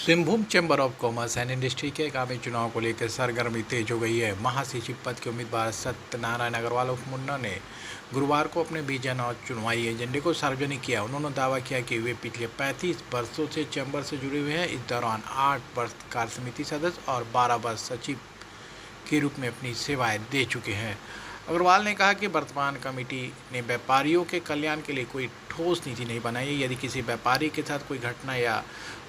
Singhbhum chamber of commerce and industry के आगामी चुनाव को लेकर सरगर्मी तेज हो गई है। महासचिव पद के उम्मीदवार सत्यनारायण अग्रवाल उर्फ मुन्ना ने गुरुवार को अपने विजन और चुनावी एजेंडे को सार्वजनिक किया। उन्होंने दावा किया कि वे पिछले 35 वर्षों से चैम्बर से जुड़े हुए हैं। इस दौरान 8 वर्ष कार्य समिति सदस्य और 12 वर्ष सचिव के रूप में अपनी सेवाएं दे चुके हैं। अग्रवाल ने कहा कि वर्तमान कमेटी ने व्यापारियों के कल्याण के लिए कोई ठोस नीति नहीं बनाई है। यदि किसी व्यापारी के साथ कोई घटना या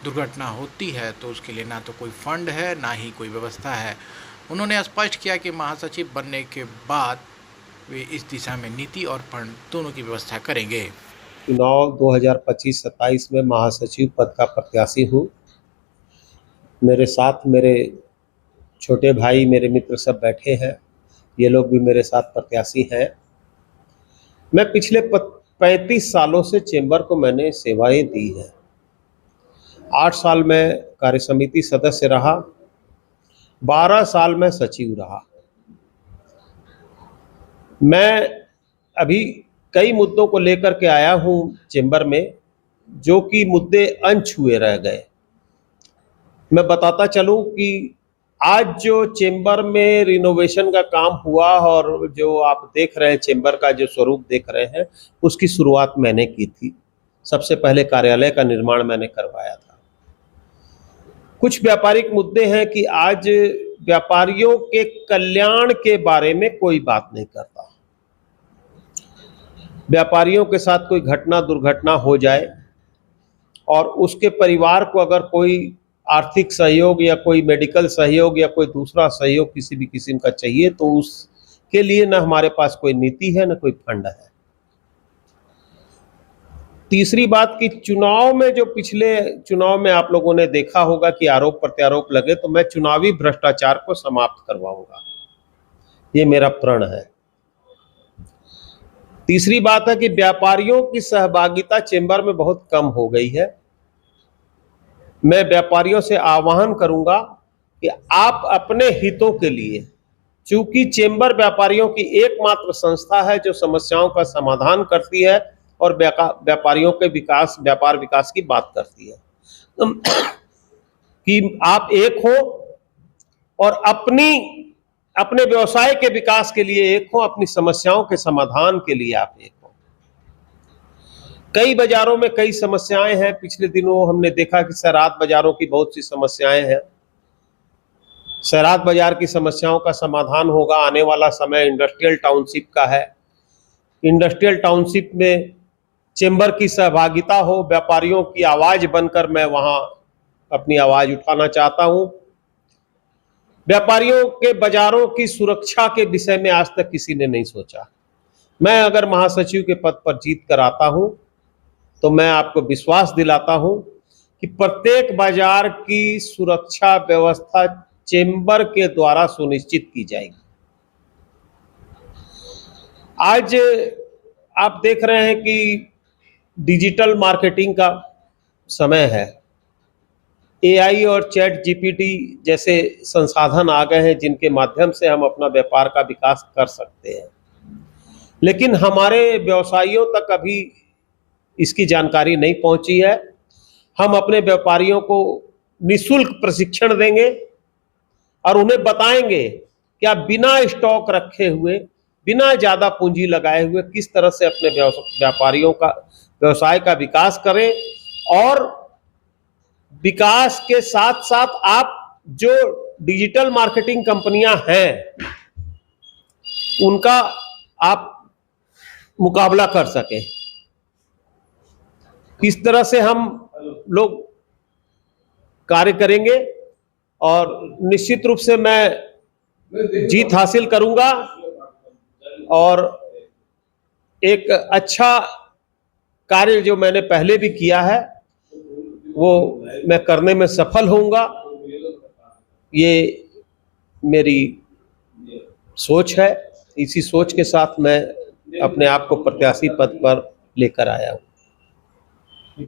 दुर्घटना होती है तो उसके लिए ना तो कोई फंड है, ना ही कोई व्यवस्था है। उन्होंने स्पष्ट किया कि महासचिव बनने के बाद वे इस दिशा में नीति और फंड दोनों की व्यवस्था करेंगे। चुनाव 2025-27 में महासचिव पद का प्रत्याशी हूँ। मेरे साथ मेरे छोटे भाई, मेरे मित्र सब बैठे हैं। ये लोग भी मेरे साथ प्रत्याशी हैं। मैं पिछले 35 सालों से चेंबर को मैंने सेवाएं दी हैं। 8 साल में कार्य समिति सदस्य रहा, 12 साल में सचिव रहा। मैं अभी कई मुद्दों को लेकर के आया हूं चेंबर में, जो कि मुद्दे अनछुए रह गए। मैं बताता चलूं कि आज जो चेंबर में रिनोवेशन का काम हुआ और जो आप देख रहे हैं चेंबर का जो स्वरूप देख रहे हैं, उसकी शुरुआत मैंने की थी। सबसे पहले कार्यालय का निर्माण मैंने करवाया था। कुछ व्यापारिक मुद्दे हैं कि आज व्यापारियों के कल्याण के बारे में कोई बात नहीं करता। व्यापारियों के साथ कोई घटना दुर्घटना हो जाए और उसके परिवार को अगर कोई आर्थिक सहयोग या कोई मेडिकल सहयोग या कोई दूसरा सहयोग किसी भी किस्म का चाहिए तो उसके लिए न हमारे पास कोई नीति है, न कोई फंड है। तीसरी बात कि चुनाव में जो पिछले चुनाव में आप लोगों ने देखा होगा कि आरोप प्रत्यारोप लगे, तो मैं चुनावी भ्रष्टाचार को समाप्त करवाऊंगा, ये मेरा प्रण है। तीसरी बात है कि व्यापारियों की सहभागिता चेंबर में बहुत कम हो गई है। मैं व्यापारियों से आह्वान करूंगा कि आप अपने हितों के लिए, चूंकि चेंबर व्यापारियों की एकमात्र संस्था है जो समस्याओं का समाधान करती है और व्यापारियों के विकास, व्यापार विकास की बात करती है, तो कि आप एक हो और अपने व्यवसाय के विकास के लिए एक हो, अपनी समस्याओं के समाधान के लिए आप एक हो। कई बाजारों में कई समस्याएं हैं। पिछले दिनों हमने देखा कि शहरात बाजारों की बहुत सी समस्याएं हैं। शहरात बाजार की समस्याओं का समाधान होगा। आने वाला समय इंडस्ट्रियल टाउनशिप का है। इंडस्ट्रियल टाउनशिप में चेंबर की सहभागिता हो, व्यापारियों की आवाज बनकर मैं वहां अपनी आवाज उठाना चाहता हूं। व्यापारियों के बाजारों की सुरक्षा के विषय में आज तक किसी ने नहीं सोचा। मैं अगर महासचिव के पद पर जीत कर आता हूं तो मैं आपको विश्वास दिलाता हूं कि प्रत्येक बाजार की सुरक्षा व्यवस्था चेंबर के द्वारा सुनिश्चित की जाएगी। आज आप देख रहे हैं कि डिजिटल मार्केटिंग का समय है। एआई और चैट जीपीटी जैसे संसाधन आ गए हैं जिनके माध्यम से हम अपना व्यापार का विकास कर सकते हैं, लेकिन हमारे व्यवसायियों तक अभी इसकी जानकारी नहीं पहुंची है। हम अपने व्यापारियों को निःशुल्क प्रशिक्षण देंगे और उन्हें बताएंगे कि आप बिना स्टॉक रखे हुए, बिना ज्यादा पूंजी लगाए हुए किस तरह से अपने व्यापारियों का व्यवसाय का विकास करें, और विकास के साथ साथ आप जो डिजिटल मार्केटिंग कंपनियां हैं उनका आप मुकाबला कर सकें। इस तरह से हम लोग कार्य करेंगे और निश्चित रूप से मैं जीत हासिल करूंगा और एक अच्छा कार्य जो मैंने पहले भी किया है वो मैं करने में सफल होऊंगा। ये मेरी सोच है। इसी सोच के साथ मैं अपने आप को प्रत्याशी पद पर लेकर आया हूं।